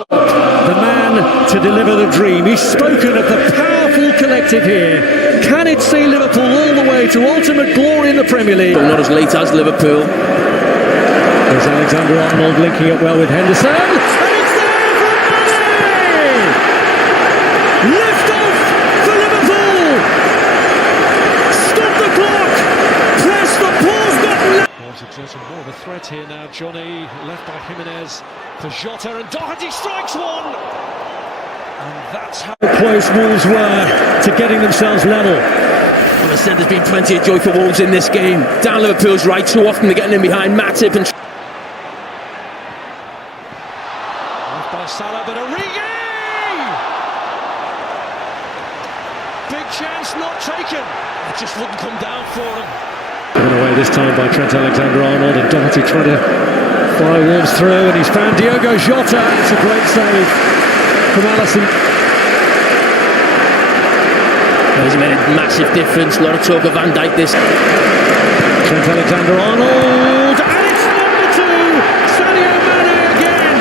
The man to deliver the dream. He's spoken of the powerful collective here. Can it see Liverpool all the way to ultimate glory in the Premier League? But not as late as Liverpool. There's Alexander-Arnold linking up well with Henderson. And it's there for Mane! Lift off for Liverpool! Stop the clock! Press the pause button! Exerting more of a threat here now. Johnny left by Jimenez for Jota, and Doherty strikes one. And that's how close Wolves were to getting themselves level. Well, I said there's been plenty of joy for Wolves in this game. Down Liverpool's right, too often they're getting in behind Matip and... Left by Salah, but Origi! Big chance not taken. It just wouldn't come down for him. Given away this time by Trent Alexander-Arnold, and Doherty trying to fly Wolves through, and he's found Diogo Jota. It's a great save from Alisson. He's made a massive difference. A lot of talk of Van Dijk this. Trent Alexander-Arnold, and it's number 2, Sadio Mane again.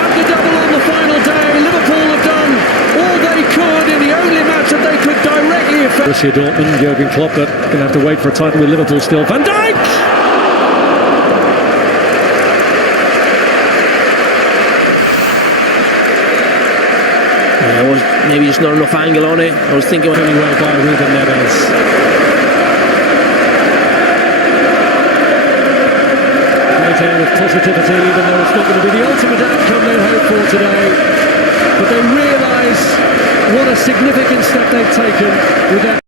And the double on the final day. Liverpool have done all they could in the only match that they could directly affect. Borussia Dortmund, Jurgen Klopp, but going to have to wait for a title with Liverpool still. Van Dijk! Maybe just not enough angle on it. I was thinking really well by Ruben Neves. Great air of positivity, even though it's not going to be the ultimate outcome they hope for today. But they realise what a significant step they've taken with that.